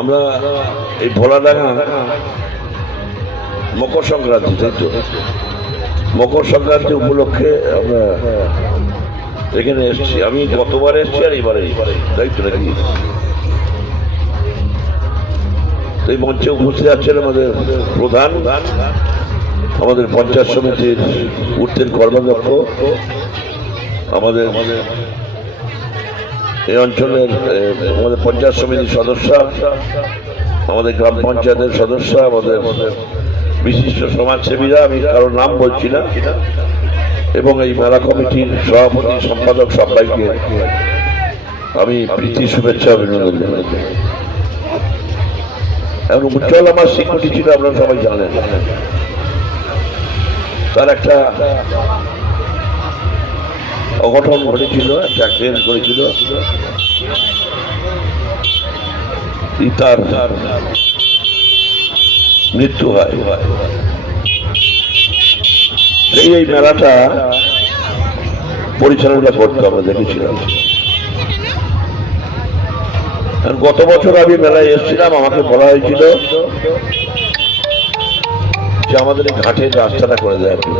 আমরা এই ভোলাডাঙ্গা মকর সংক্রান্তি, তাই তো? মকর সংক্রান্তি উপলক্ষে আমরা এখানে এসছি। আমি গতবার এসছি আর এবারে, তাই তো নাকি? এই মঞ্চে উপস্থিত আছেন আমাদের প্রধান, আমাদের পঞ্চায়েত সমিতির ঊর্ধ্বের কর্মাধ্যক্ষ, আমাদের এই অঞ্চলের আমাদের পঞ্চায়েত সমিতির সদস্য, আমাদের গ্রাম পঞ্চায়েতের সদস্য, আমাদের বিশিষ্ট সমাজসেবীরা, আমি কারোর নাম বলছি না, এবং এই মেলা কমিটির সভাপতি সম্পাদক সবাইকে আমি প্রীতি শুভেচ্ছা অভিনন্দন জানাই। এখন উজ্জ্বল আমার সিকিউরিটি ছিল, আপনারা সবাই জানেন। তার একটা অঘটন ঘটেছিল, একটা অ্যাক্সিডেন্ট করেছিল, তার মৃত্যু হয়। এই মেলাটা পরিচালনা করতে আমরা দেখেছিলাম। গত বছর আমি মেলায় এসেছিলাম, আমাকে বলা হয়েছিল যে আমাদের এই ঘাটের রাস্তাটা করে দেওয়ার জন্য।